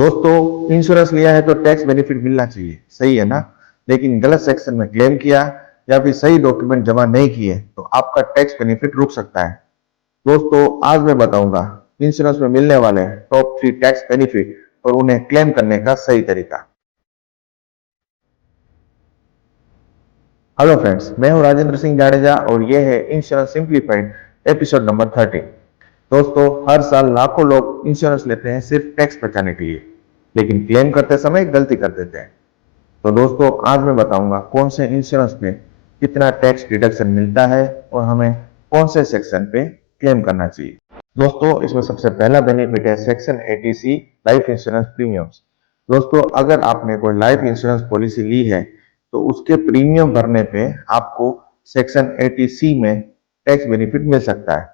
दोस्तों, इंश्योरेंस लिया है तो टैक्स बेनिफिट मिलना चाहिए, सही है ना। लेकिन गलत सेक्शन में क्लेम किया या फिर सही डॉक्यूमेंट जमा नहीं किए तो आपका टैक्स बेनिफिट रुक सकता है। दोस्तों, आज मैं बताऊंगा इंश्योरेंस में मिलने वाले टॉप 3 टैक्स बेनिफिट और उन्हें क्लेम करने का सही तरीका। हेलो फ्रेंड्स, मैं हूं राजेंद्र सिंह जाडेजा और ये है इंश्योरेंस सिंप्लीफाइड एपिसोड नंबर 13। दोस्तों, हर साल लाखों लोग इंश्योरेंस लेते हैं सिर्फ टैक्स बचाने के लिए, लेकिन क्लेम करते समय गलती कर देते हैं। तो दोस्तों, आज मैं बताऊंगा कौन से इंश्योरेंस पे कितना टैक्स डिडक्शन मिलता है और हमें कौन से सेक्शन पे क्लेम करना चाहिए। दोस्तों, इसमें सबसे पहला बेनिफिट है section 80C life insurance premiums. दोस्तों, अगर आपने कोई लाइफ इंश्योरेंस पॉलिसी ली है तो उसके प्रीमियम भरने पे आपको सेक्शन 80C में टैक्स बेनिफिट मिल सकता है।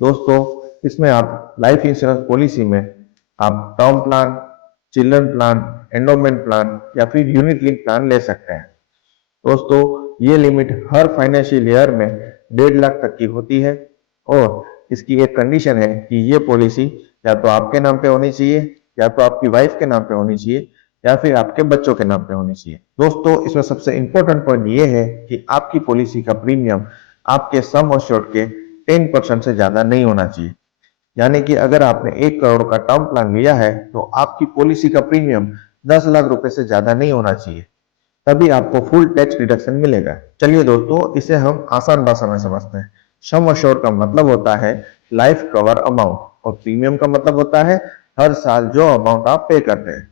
दोस्तों, इसमें आप लाइफ इंश्योरेंस पॉलिसी में आप term plan, children plan, endowment plan या फिर यूनिट लिंक प्लान ले सकते हैं। दोस्तों, ये लिमिट हर फाइनेंशियल ईयर में 1.5 लाख तक की होती है और इसकी एक कंडीशन है कि ये पॉलिसी या तो आपके नाम पे होनी चाहिए, या तो आपकी वाइफ के नाम पे होनी चाहिए, या फिर आपके बच्चों के नाम पे होनी चाहिए। दोस्तों, इसमें सबसे इंपॉर्टेंट पॉइंट ये है कि आपकी पॉलिसी का प्रीमियम आपके सम एश्योर्ड के 10% से ज्यादा नहीं होना चाहिए। यानी कि अगर आपने 1 करोड़ का टर्म प्लान लिया है तो आपकी पॉलिसी का प्रीमियम 10 लाख रुपए से ज्यादा नहीं होना चाहिए, तभी आपको फुल टैक्स डिडक्शन मिलेगा। चलिए दोस्तों, इसे हम आसान भाषा में समझते हैं। सम एश्योर्ड का मतलब होता है लाइफ कवर अमाउंट और प्रीमियम का मतलब होता है हर साल जो अमाउंट आप पे करते हैं।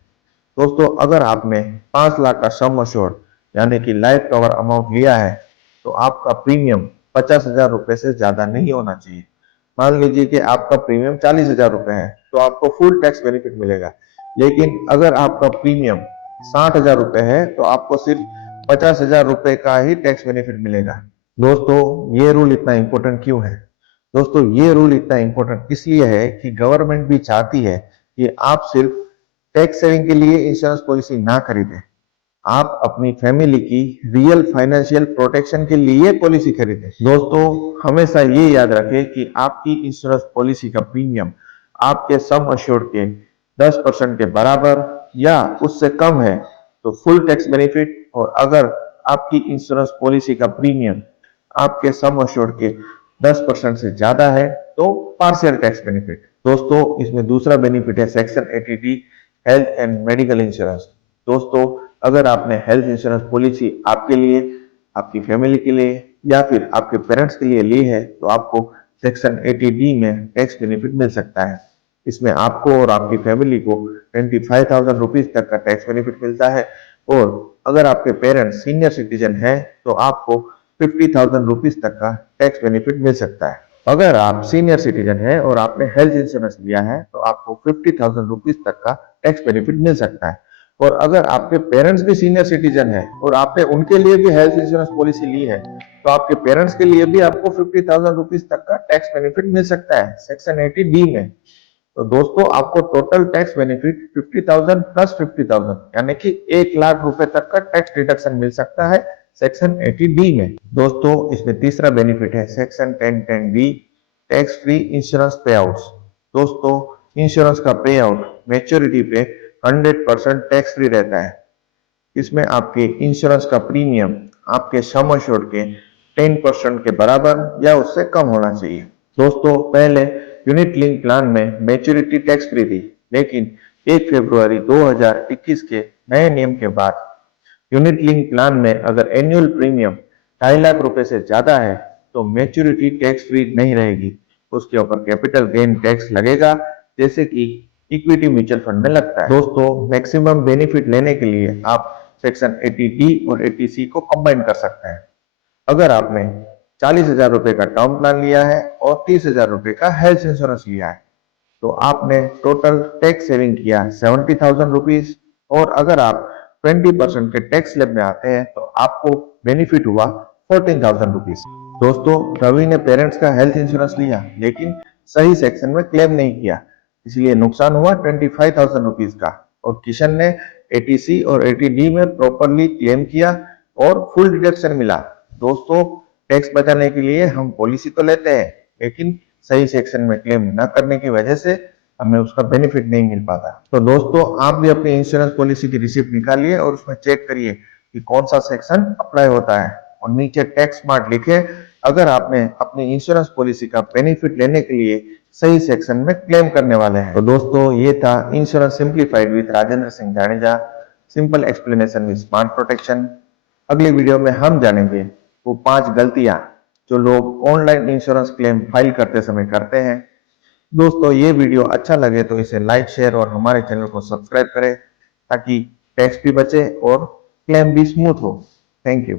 दोस्तों, अगर आपने 5 लाख का सम एश्योर्ड यानी कि लाइफ कवर अमाउंट लिया है तो आपका प्रीमियम 50,000 रुपए से ज्यादा नहीं होना चाहिए। मान लीजिए कि आपका प्रीमियम 40,000 रुपए है तो आपको फुल टैक्स बेनिफिट मिलेगा। लेकिन अगर आपका प्रीमियम 60,000 रुपए है तो आपको सिर्फ 50,000 रुपए का ही टैक्स बेनिफिट मिलेगा। दोस्तों, ये रूल इतना इंपॉर्टेंट क्यों है? दोस्तों, ये रूल इतना इंपॉर्टेंट इसलिए है कि गवर्नमेंट भी चाहती है कि आप सिर्फ टैक्स सेविंग के लिए इंश्योरेंस पॉलिसी ना खरीदें, आप अपनी फैमिली की रियल फाइनेंशियल प्रोटेक्शन के लिए पॉलिसी खरीदें। दोस्तों, हमेशा ये याद रखें कि आपकी इंश्योरेंस पॉलिसी का प्रीमियम आपके सम एश्योर्ड के 10% के बराबर या उससे कम है तो फुल टैक्स बेनिफिट, और अगर आपकी इंश्योरेंस पॉलिसी का प्रीमियम आपके सम एश्योर्ड के 10% से ज्यादा है तो पार्शियल टैक्स बेनिफिट। दोस्तों, इसमें दूसरा बेनिफिट है section 80D health and medical insurance. दोस्तों, अगर आपने हेल्थ इंश्योरेंस पॉलिसी आपके लिए, आपकी फैमिली के लिए या फिर आपके पेरेंट्स के लिए ली है तो आपको सेक्शन 80D में टैक्स बेनिफिट मिल सकता है। इसमें आपको और आपकी फैमिली को 25,000 रुपीज तक का टैक्स बेनिफिट मिलता है, और अगर आपके पेरेंट्स सीनियर सिटीजन हैं तो आपको 50,000 रुपीज तक का टैक्स बेनिफिट मिल सकता है। अगर आप सीनियर सिटीजन हैं और आपने हेल्थ इंश्योरेंस लिया है तो आपको 50,000 रुपीज तक का टैक्स बेनिफिट मिल सकता है। और अगर आपके पेरेंट्स भी सीनियर सिटीजन है और आपने उनके लिए भी हेल्थ इंश्योरेंस पॉलिसी ली है तो आपके पेरेंट्स के लिए भी आपको 50,000 रुपीज तक का टैक्स बेनिफिट मिल सकता है सेक्शन 80D में। तो दोस्तों, आपको टोटल टैक्स बेनिफिट 50,000 प्लस 50,000 यानी कि 1 लाख रुपए तक का टैक्स डिडक्शन मिल सकता है सेक्शन 80D में। दोस्तों, इसमें तीसरा बेनिफिट है section 1010B tax free insurance पे आउट्स। दोस्तों, इंश्योरेंस का पे आउट मेच्योरिटी पे 100% टैक्स फ्री रहता है। इसमें आपके इंश्योरेंस का प्रीमियम आपके सम एश्योर्ड के 10% के बराबर या उससे कम होना चाहिए। दोस्तों, पहले यूनिट लिंक प्लान में मैच्योरिटी टैक्स फ्री थी, लेकिन 1 फरवरी 2021 के नए नियम के बाद यूनिट लिंक प्लान में अगर एनुअल प्रीमियम 2.5 लाख रुपए से ज्यादा है तो मैच्योरिटी टैक्स फ्री नहीं रहेगी, उसके ऊपर कैपिटल गेन टैक्स लगेगा, जैसे कि इक्विटी म्यूचुअल फंड में लगता है। दोस्तों, मैक्सिमम बेनिफिट लेने के लिए आप सेक्शन 80D और 80C को कंबाइन कर सकते हैं। अगर आपने 40,000 रुपए का टर्म प्लान लिया है और 30,000 रुपए का हेल्थ इंश्योरेंस लिया है तो आपने टोटल टैक्स सेविंग किया 70,000 रुपीज, और अगर आप 20% के टैक्स स्लैब में आते हैं तो आपको बेनिफिट हुआ 14,000 रुपीज। दोस्तों, रवि ने पेरेंट्स का हेल्थ इंश्योरेंस लिया लेकिन सही सेक्शन में क्लेम नहीं किया, इसलिए नुकसान हुआ 25,000 रुपीज का, और किशन ने 80C और 80D में प्रॉपरली क्लेम किया और फुल डिडक्शन मिला। दोस्तों, टैक्स बचाने के लिए हम पॉलिसी तो लेते हैं, लेकिन सही सेक्शन में क्लेम न करने की वजह से हमें उसका बेनिफिट नहीं मिल पाता। तो दोस्तों, आप भी अपनी इंश्योरेंस पॉलिसी की रिसिप्ट निकालिए और उसमें चेक करिए कि कौन सा सेक्शन अप्लाई होता है और नीचे टैक्स स्मार्ट लिखे अगर आपने अपनी इंश्योरेंस पॉलिसी का बेनिफिट लेने के लिए सही सेक्शन में क्लेम करने वाले हैं। तो दोस्तों, ये था insurance simplified with Rajendra Singh Jadeja, simple explanation with smart protection. अगली वीडियो में हम जानेंगे वो 5 गलतियां जो लोग ऑनलाइन इंश्योरेंस क्लेम फाइल करते समय करते हैं। दोस्तों, ये वीडियो अच्छा लगे तो इसे लाइक शेयर और हमारे चैनल को सब्सक्राइब करें ताकि टैक्स भी बचे और क्लेम भी स्मूथ हो। Thank you.